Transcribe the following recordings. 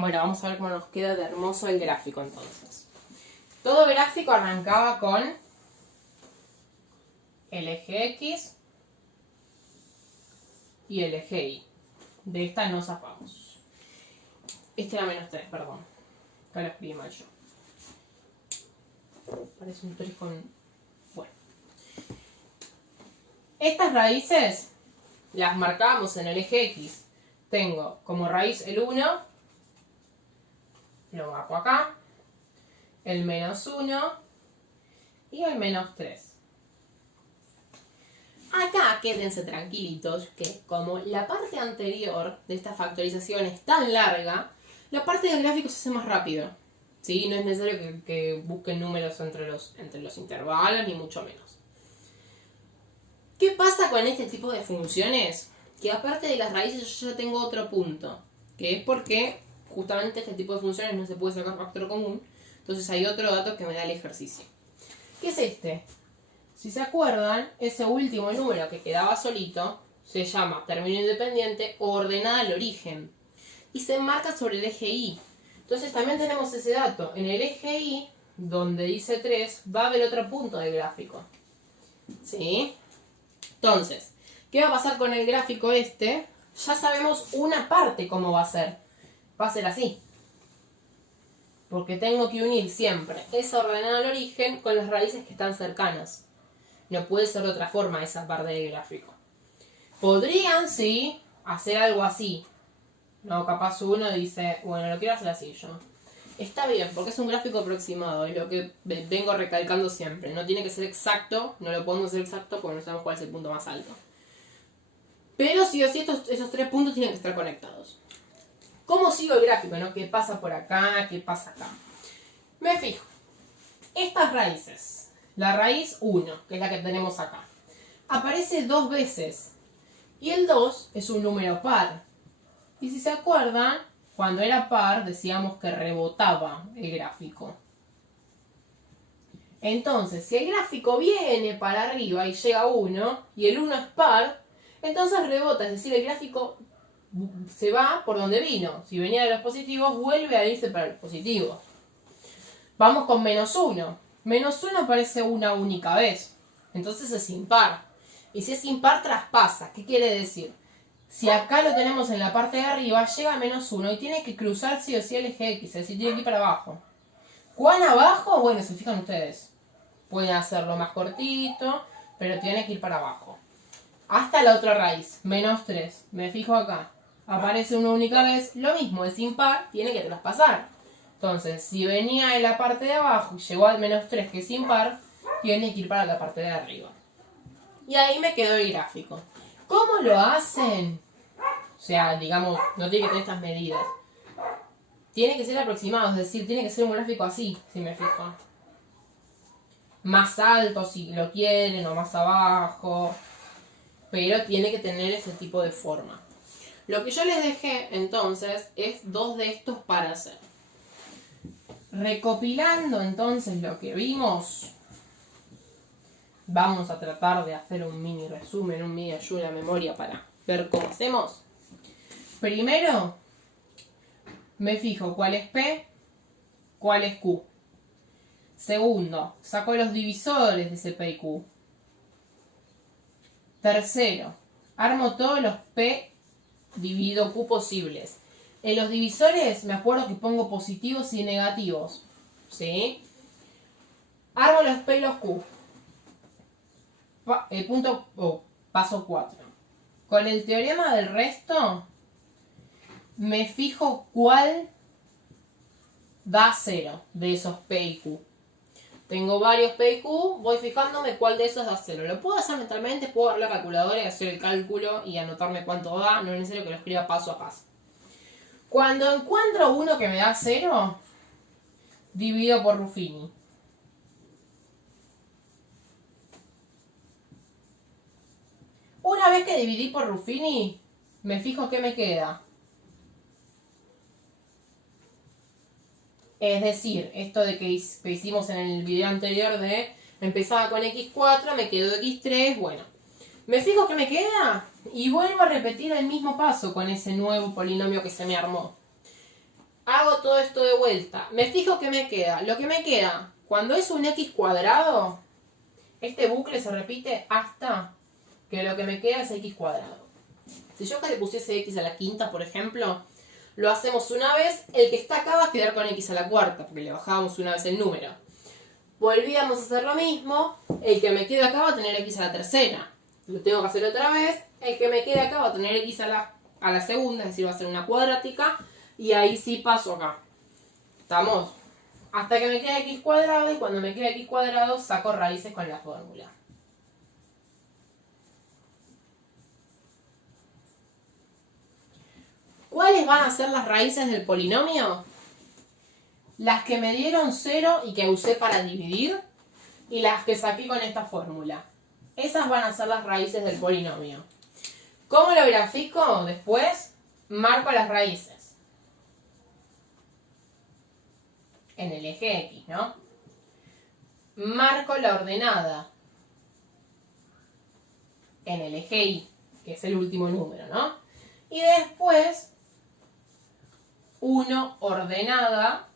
Bueno, vamos a ver cómo nos queda de hermoso el gráfico entonces. Todo gráfico arrancaba con el eje X y el eje Y. De esta no zafamos. Este era -3, perdón. Acá lo escribí mal yo. Parece un 3 con... Bueno. Estas raíces las marcábamos en el eje X. Tengo como raíz el 1, lo marco acá, el -1 y el -3. Acá quédense tranquilitos que como la parte anterior de esta factorización es tan larga, la parte del gráfico se hace más rápido. ¿Sí? No es necesario que busquen números entre los intervalos, ni mucho menos. ¿Qué pasa con este tipo de funciones? Que aparte de las raíces yo ya tengo otro punto, que es porque justamente este tipo de funciones no se puede sacar factor común, entonces hay otro dato que me da el ejercicio. ¿Qué es este? Si se acuerdan, ese último número que quedaba solito se llama término independiente o ordenada al origen y se enmarca sobre el eje Y. Entonces también tenemos ese dato. En el eje Y, donde dice 3, va a haber otro punto del gráfico. ¿Sí? Entonces, ¿qué va a pasar con el gráfico este? Ya sabemos una parte cómo va a ser. Va a ser así. Porque tengo que unir siempre esa ordenada al origen con las raíces que están cercanas. No puede ser de otra forma esa parte del gráfico. Podrían, sí, hacer algo así. No, capaz uno dice, bueno, lo quiero hacer así yo. Está bien, porque es un gráfico aproximado, es lo que vengo recalcando siempre. No tiene que ser exacto, no lo podemos hacer exacto porque no sabemos cuál es el punto más alto. Pero sí o sí, esos 3 puntos tienen que estar conectados. ¿Cómo sigo el gráfico, no? ¿Qué pasa por acá? ¿Qué pasa acá? Me fijo. Estas raíces. La raíz 1, que es la que tenemos acá, aparece 2 veces. Y el 2 es un número par. Y si se acuerdan, cuando era par decíamos que rebotaba el gráfico. Entonces, si el gráfico viene para arriba y llega a 1, y el 1 es par, entonces rebota, es decir, el gráfico se va por donde vino. Si venía de los positivos, vuelve a irse para los positivos. Vamos con -1. -1 aparece una única vez, entonces es impar. Y si es impar, traspasa. ¿Qué quiere decir? Si acá lo tenemos en la parte de arriba, llega a -1 y tiene que cruzar sí o sí el eje X, es decir, tiene que ir para abajo. ¿Cuán abajo? Bueno, se fijan ustedes. Pueden hacerlo más cortito, pero tiene que ir para abajo. Hasta la otra raíz, -3. Me fijo acá. Aparece una única vez, lo mismo, es impar, tiene que traspasar. Entonces, si venía en la parte de abajo y llegó al -3, que es impar, tiene que ir para la parte de arriba. Y ahí me quedó el gráfico. ¿Cómo lo hacen? O sea, digamos, no tiene que tener estas medidas. Tiene que ser aproximado, es decir, tiene que ser un gráfico así, si me fijo. Más alto si lo quieren o más abajo. Pero tiene que tener ese tipo de forma. Lo que yo les dejé entonces es 2 de estos para hacer. Recopilando entonces lo que vimos, vamos a tratar de hacer un mini resumen, un mini ayuda a memoria para ver cómo hacemos. Primero, me fijo cuál es P, cuál es Q. Segundo, saco los divisores de ese P y Q. Tercero, armo todos los P dividido Q posibles. En los divisores me acuerdo que pongo positivos y negativos. ¿Sí? Armo los P y los Q. Paso 4. Con el teorema del resto, me fijo cuál da 0 de esos P y Q. Tengo varios P y Q, voy fijándome cuál de esos da 0. Lo puedo hacer mentalmente, puedo agarrar la calculadora y hacer el cálculo y anotarme cuánto da, no es necesario que lo escriba paso a paso. Cuando encuentro uno que me da 0, divido por Ruffini. Una vez que dividí por Ruffini, me fijo qué me queda. Es decir, esto de que hicimos en el video anterior de empezaba con x4, me quedó x3, bueno. Me fijo qué me queda y vuelvo a repetir el mismo paso con ese nuevo polinomio que se me armó. Hago todo esto de vuelta. Me fijo que me queda. Lo que me queda, cuando es un x cuadrado, este bucle se repite hasta que lo que me queda es x cuadrado. Si yo acá le pusiese x a la quinta, por ejemplo, lo hacemos una vez, el que está acá va a quedar con x a la cuarta, porque le bajábamos una vez el número. Volvíamos a hacer lo mismo, el que me queda acá va a tener x a la tercera. Lo tengo que hacer otra vez, el que me queda acá va a tener x a la segunda, es decir, va a ser una cuadrática, y ahí sí paso acá. ¿Estamos? Hasta que me quede x cuadrado, y cuando me quede x cuadrado saco raíces con la fórmula. ¿Cuáles van a ser las raíces del polinomio? Las que me dieron 0 y que usé para dividir, y las que saqué con esta fórmula. Esas van a ser las raíces del polinomio. ¿Cómo lo grafico? Después marco las raíces en el eje X, ¿no? Marco la ordenada en el eje Y, que es el último número, ¿no? Y después 1 ordenada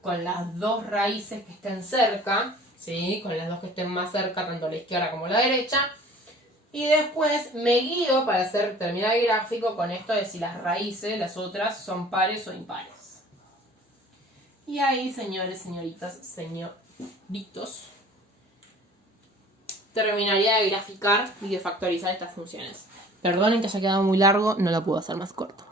con las dos raíces que estén cerca, ¿sí? Con las dos que estén más cerca, tanto la izquierda como la derecha. Y después me guío para terminar el gráfico con esto de si las raíces, las otras, son pares o impares. Y ahí, señores, señoritas, señoritos, terminaría de graficar y de factorizar estas funciones. Perdonen que haya quedado muy largo, no lo puedo hacer más corto.